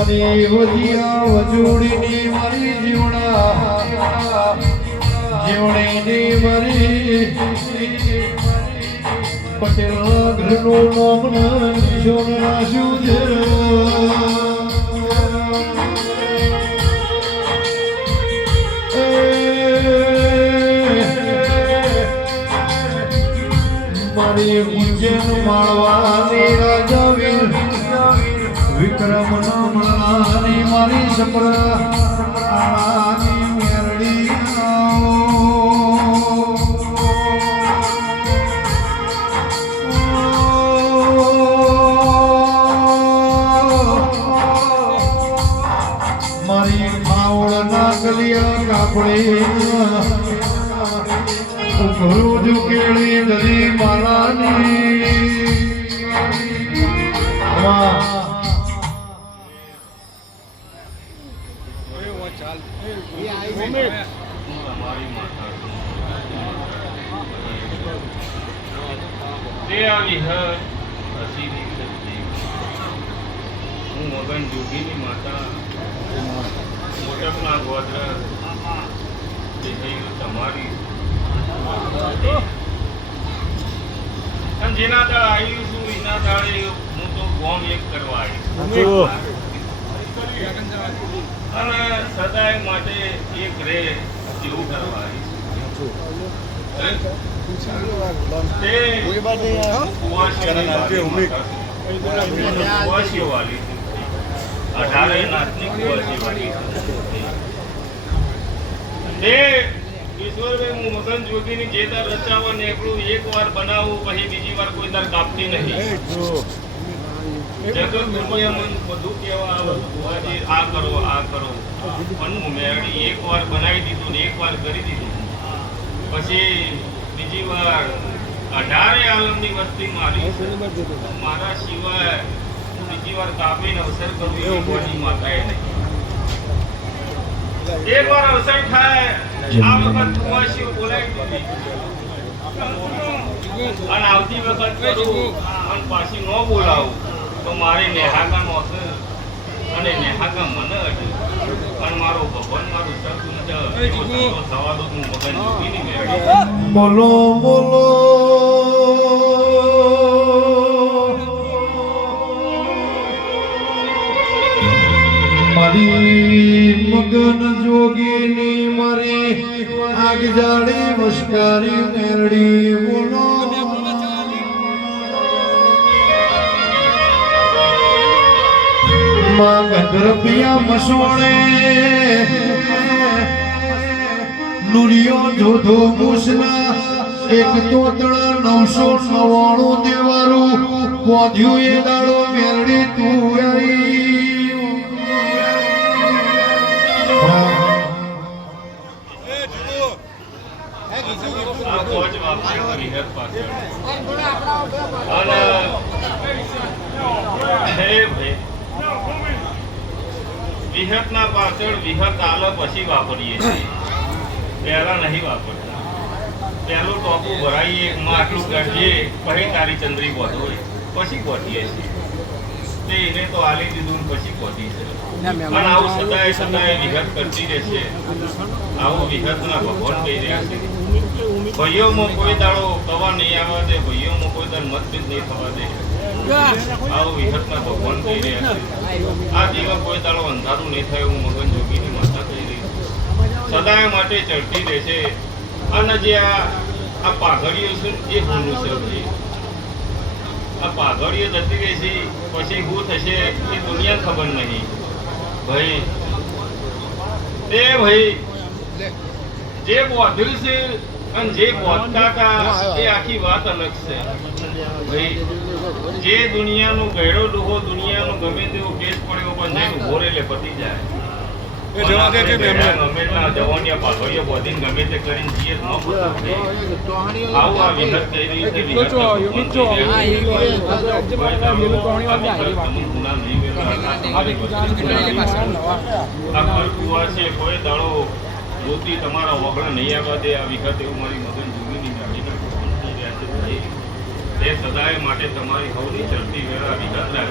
મારી વજિયા વજોડીની મારી જીવણા જીવણીની મારી પટેલ ઘરનું નામ સોના શું છે મારી ઉજ્જૈન માળવાની રાજા વિક્રમ નામની મારી સપરાની મેરડી મારી માવળના ગલિયા કાપડી રોજ કેળી દરી માલાની હું મગન જોગીની માતા મોટપના ગોત્ર તમારી જેના દાળ આવ્યું છું એના દાળે હું તો ગોમ એક કરવા આવ્યું અને સદાય માટે એક રે જેવું કરવા ઈશ્વરભાઈ હું મગન જોગીની જે દર રચાવવા નીકળું એક વાર બનાવું પછી બીજી વાર કોઈ દર કાપતી નહીં જગત દુનિયામાં બધું કહેવા આ કરો પણ હું મેળવી એક વાર બનાવી દીધું ને એક વાર કરી દીધું પછી બીજી વાર 18 આલમની વસ્તી મારી મારા સિવાય બીજી વાર કાપીને અવસર કરવી એ કોની માતાએ નહીં એક વાર અવસર થાય આ વખત કુવાસીઓ બોલાવી દીધી અને આવતી વખત કરું અને પાછી ન બોલાવું તો મારી નેહાકા નો અસર અને નેહાકા મને હતી પણ મારો ભગવાન મારું સત્તું નથી સવાલો હું મગન જોગીની મેળવી બોલો બોલો મારી મગન જોગીની મારી આગ જાડી વસકારી મેરડી બોલો માં ગંધર્પિયા મસોણે નુરિયો જોધો મૂસના એક તોતળા 999 દેવારું પોધ્યું એ દાડો મેરડી તું આવી વિહતના પાછળ વિહત આલે પછી વાપરીએ છીએ પહેલા નહીં વાપરતા પહેલું ટોપું ભરાઈએ આટલું કાઢીએ પછી તારી ચંદ્રી બોધો પછી પહોંચીએ છીએ તે એને તો આલી દીધું પછી પહોંચી છે પણ આવું સદાય વિહત કરતી રહેશે આવું વિહતના ભગવાન કહી રહ્યા છે ભાઈઓમાં કોઈ દાડો કવા નહીં આવવા દે ભાઈઓમાં કોઈ દાડ મતભેદ નહીં થવા દે આવું વિહતના ભગવાન કહી રહ્યા છે આ જીવન કોઈ દાડો અંધારું નહીં થાય હું મગન જોગીની માતા કહી રહી છું સદાય માટે ચડતી રહેશે અને જે આ પાઘડીઓ છે એ હોનું છે આ પાઘડીઓ જતી રહેશે પછી શું થશે એ દુનિયા ખબર નહીં ભાઈ જે બોધ્યું છે અને જે બોધતા હતા એ આખી વાત અલગ છે ભાઈ જે દુનિયાનું ગહેરો ડૂહો દુનિયાનું ગમે તેવો કેસ પડ્યો પણ જઈને ઉભો રહેલે પતી જાય જવાનિયા પાઘડીઓ બોધીને ગમે તે કરીને જીએ ન આવું આ વિહત થઈ રહ્યું છે કોઈ દાડો મોતી તમારા વગડા નહીં આવવા દે આ વિગત એવું મારી મગન જોગીની ગાડીને ફોન થઈ રહ્યા છે તે સદાય માટે તમારી હવની ચડતી વેળા વિગત લાગે